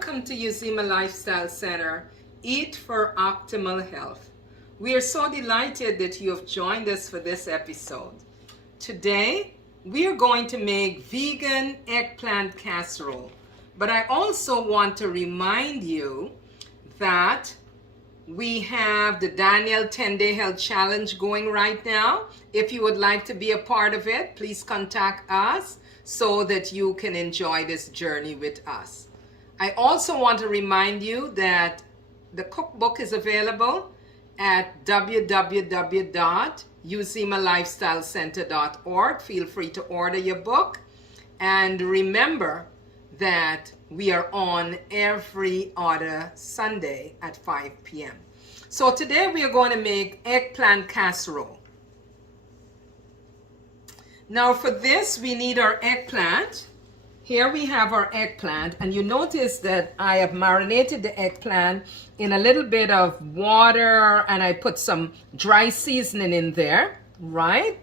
Welcome to Uzima Lifestyle Center, Eat for Optimal Health. We are so delighted that you have joined us for this episode. Today, we are going to make vegan eggplant casserole. But I also want to remind you that we have the Daniel 10-Day Health Challenge going right now. If you would like to be a part of it, please contact us so that you can enjoy this journey with us. I also want to remind you that the cookbook is available at www.uzimalifestylecenter.org. Feel free to order your book. And remember that we are on every other Sunday at 5 p.m. So today we are going to make eggplant casserole. Now for this we need our eggplant. Here we have our eggplant, and you notice that I have marinated the eggplant in a little bit of water, and I put some dry seasoning in there, right?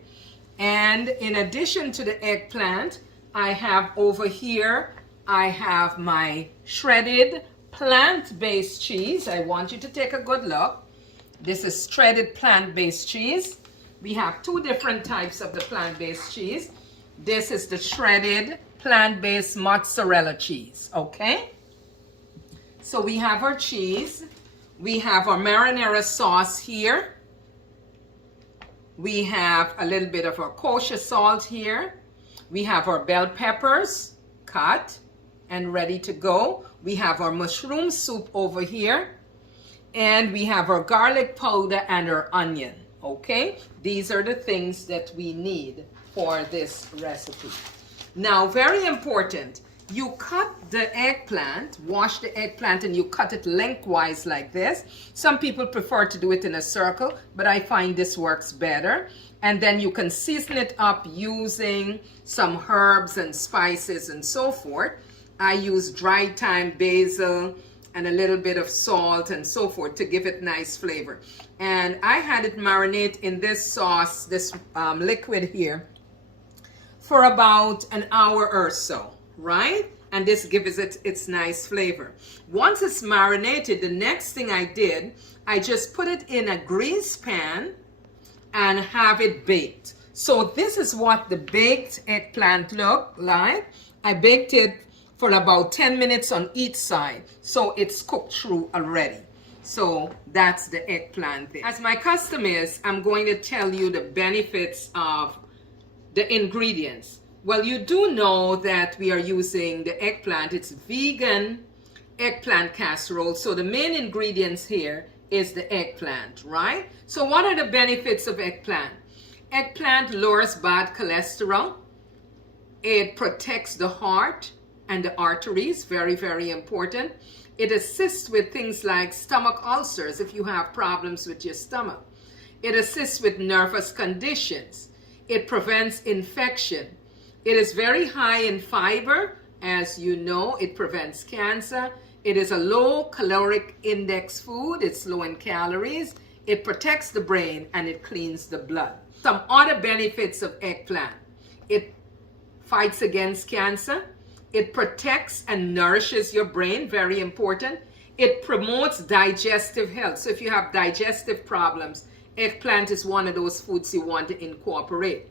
And in addition to the eggplant, I have over here, I have my shredded plant-based cheese. I want you to take a good look. This is shredded plant-based cheese. We have two different types of the plant-based cheese. This is the shredded plant-based mozzarella cheese, okay? So we have our cheese. We have our marinara sauce here. We have a little bit of our kosher salt here. We have our bell peppers cut and ready to go. We have our mushroom soup over here. And we have our garlic powder and our onion, okay? These are the things that we need for this recipe. Now, very important, you cut the eggplant, wash the eggplant, and you cut it lengthwise like this. Some people prefer to do it in a circle, but I find this works better. And then you can season it up using some herbs and spices and so forth. I use dry thyme, basil, and a little bit of salt and so forth to give it nice flavor. And I had it marinate in this sauce, this liquid here, for about an hour or so, right? And this gives it its nice flavor. Once it's marinated, the next thing I did, I just put it in a grease pan and have it baked. So this is what the baked eggplant looked like. I baked it for about 10 minutes on each side, so it's cooked through already. So that's the eggplant there. As my custom is, I'm going to tell you the benefits of the ingredients. Well, you do know that we are using the eggplant. It's vegan eggplant casserole. So the main ingredients here is the eggplant, right? So what are the benefits of eggplant? Eggplant lowers bad cholesterol. It protects the heart and the arteries, very, very important. It assists with things like stomach ulcers if you have problems with your stomach. It assists with nervous conditions. It prevents infection. It is very high in fiber. As you know, it prevents cancer. It is a low caloric index food. It's low in calories. It protects the brain and it cleans the blood. Some other benefits of eggplant. It fights against cancer. It protects and nourishes your brain, very important. It promotes digestive health. So if you have digestive problems, eggplant is one of those foods you want to incorporate.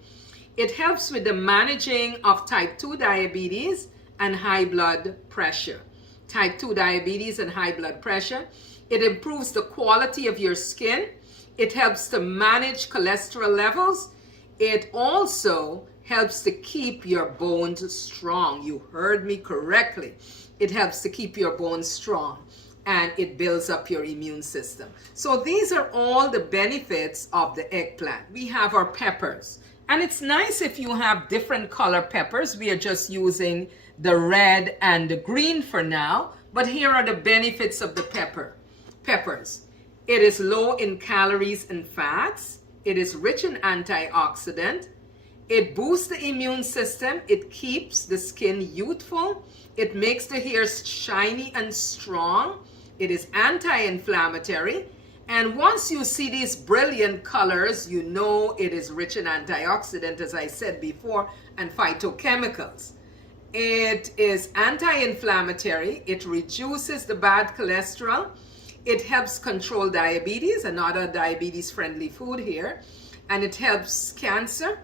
It helps with the managing of type 2 diabetes and high blood pressure. Type 2 diabetes and high blood pressure. It improves the quality of your skin. It helps to manage cholesterol levels. It also helps to keep your bones strong. You heard me correctly. It helps to keep your bones strong. And it builds up your immune system. So these are all the benefits of the eggplant. We have our peppers. And it's nice if you have different color peppers. We are just using the red and the green for now. But here are the benefits of the peppers. It is low in calories and fats. It is rich in antioxidant. It boosts the immune system. It keeps the skin youthful. It makes the hair shiny and strong. It is anti-inflammatory. And once you see these brilliant colors, you know it is rich in antioxidant, as I said before, and phytochemicals. It is anti-inflammatory. It reduces the bad cholesterol. It helps control diabetes, another diabetes-friendly food here. And it helps cancer,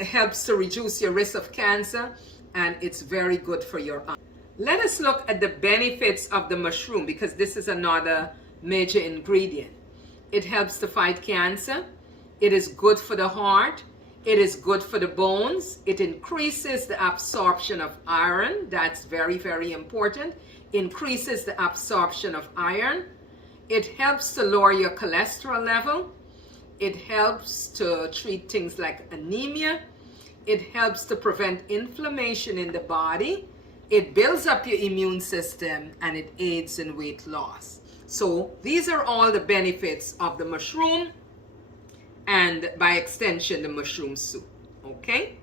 helps to reduce your risk of cancer, and it's very good for your eye. Let us look at the benefits of the mushroom, because this is another major ingredient. It helps to fight cancer. It is good for the heart. It is good for the bones. It increases the absorption of iron. That's very, very important. Increases the absorption of iron. It helps to lower your cholesterol level. It helps to treat things like anemia. It helps to prevent inflammation in the body. It builds up your immune system, and it aids in weight loss. So these are all the benefits of the mushroom, and by extension the mushroom soup. Okay,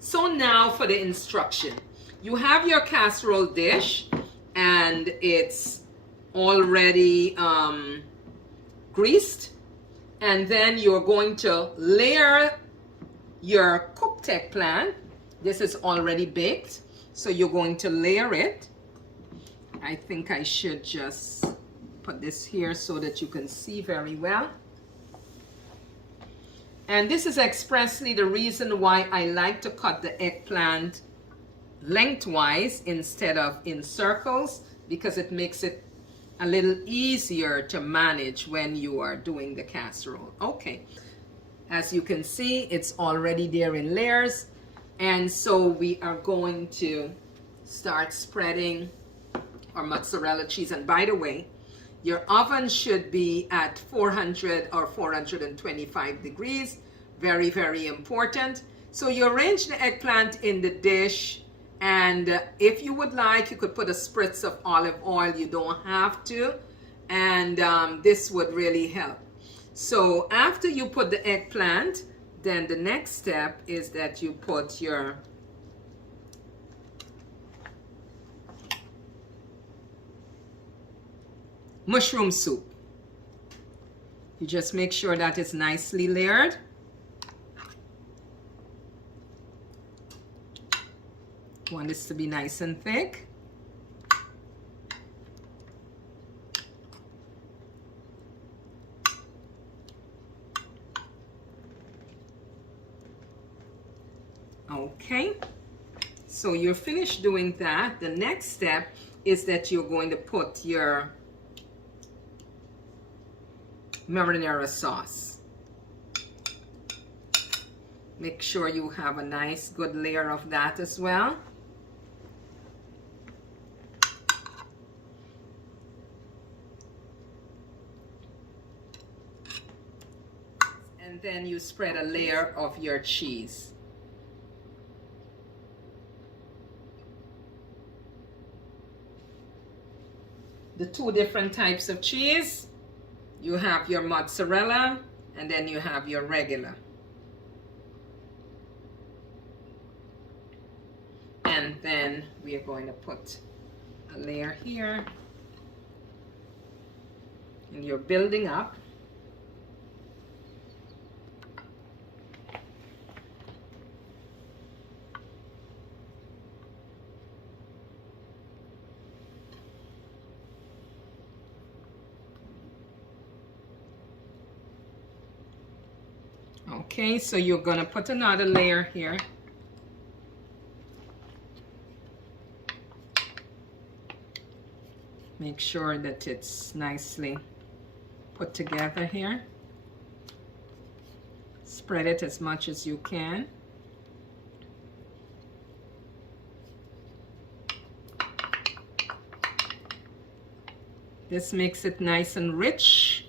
so now for the instruction. You have your casserole dish, and it's already greased, and then you're going to layer your cooked eggplant. This is already baked, so you're going to layer it. I think I should just put this here so that you can see very well. And this is expressly the reason why I like to cut the eggplant lengthwise instead of in circles, because it makes it a little easier to manage when you are doing the casserole. Okay, as you can see, it's already there in layers. And so we are going to start spreading our mozzarella cheese. And by the way, your oven should be at 400 or 425 degrees. Very, very important. So you arrange the eggplant in the dish, and if you would like, you could put a spritz of olive oil. You don't have to, and this would really help. So after you put the eggplant, then the next step is that you put your mushroom soup. You just make sure that it's nicely layered. You want this to be nice and thick. Okay, so you're finished doing that. The next step is that you're going to put your marinara sauce. Make sure you have a nice good layer of that as well. And then you spread a layer of your cheese. The two different types of cheese. You have your mozzarella, and then you have your regular. And then we are going to put a layer here. And you're building up. Okay, so you're gonna put another layer here. Make sure that it's nicely put together here. Spread it as much as you can. This makes it nice and rich.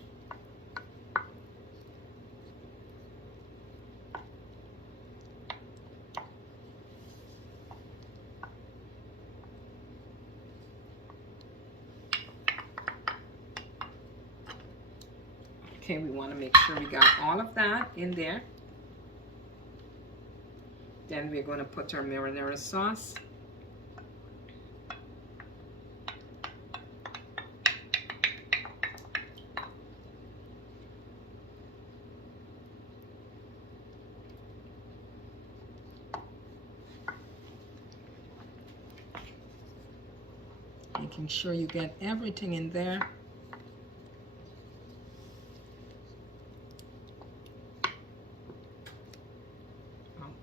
Okay, we want to make sure we got all of that in there. Then we're going to put our marinara sauce. Making sure you get everything in there.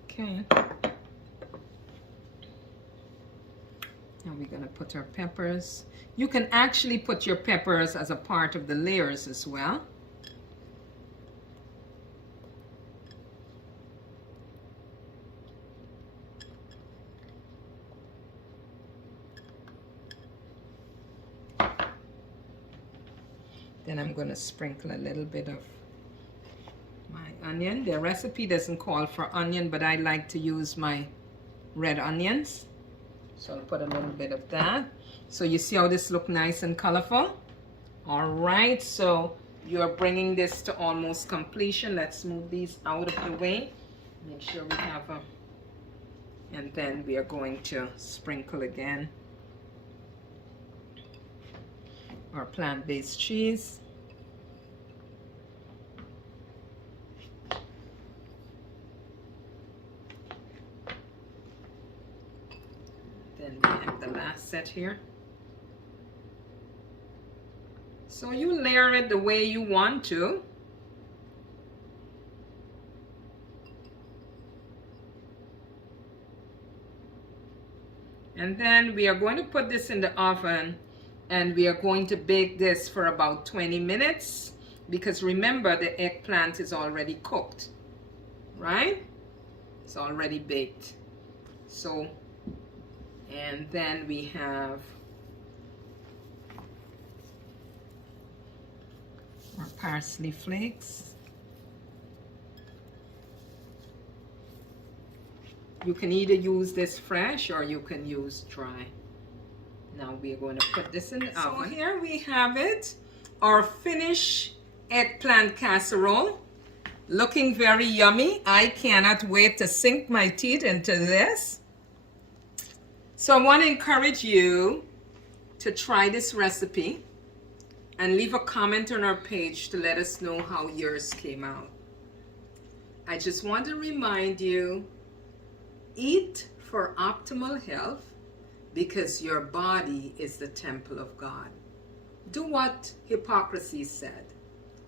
Okay. Now we're going to put our peppers. You can actually put your peppers as a part of the layers as well. Then I'm going to sprinkle a little bit of my onion. The recipe doesn't call for onion, but I like to use my red onions. So I'll put a little bit of that. So you see how this looks nice and colorful? All right, so you're bringing this to almost completion. Let's move these out of the way. Make sure we have a, and then we are going to sprinkle again our plant-based cheese. Then we have the last set here. So you layer it the way you want to. And then we are going to put this in the oven, and we are going to bake this for about 20 minutes because remember the eggplant is already cooked, right? It's already baked. So, and then we have our parsley flakes. You can either use this fresh or you can use dry. Now we're going to put this in the oven. So here we have it, our finished eggplant casserole. Looking very yummy. I cannot wait to sink my teeth into this. So I want to encourage you to try this recipe and leave a comment on our page to let us know how yours came out. I just want to remind you, eat for optimal health because your body is the temple of God. Do what Hippocrates said.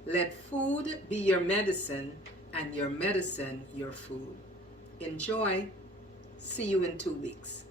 Let food be your medicine and your medicine your food. Enjoy. See you in 2 weeks.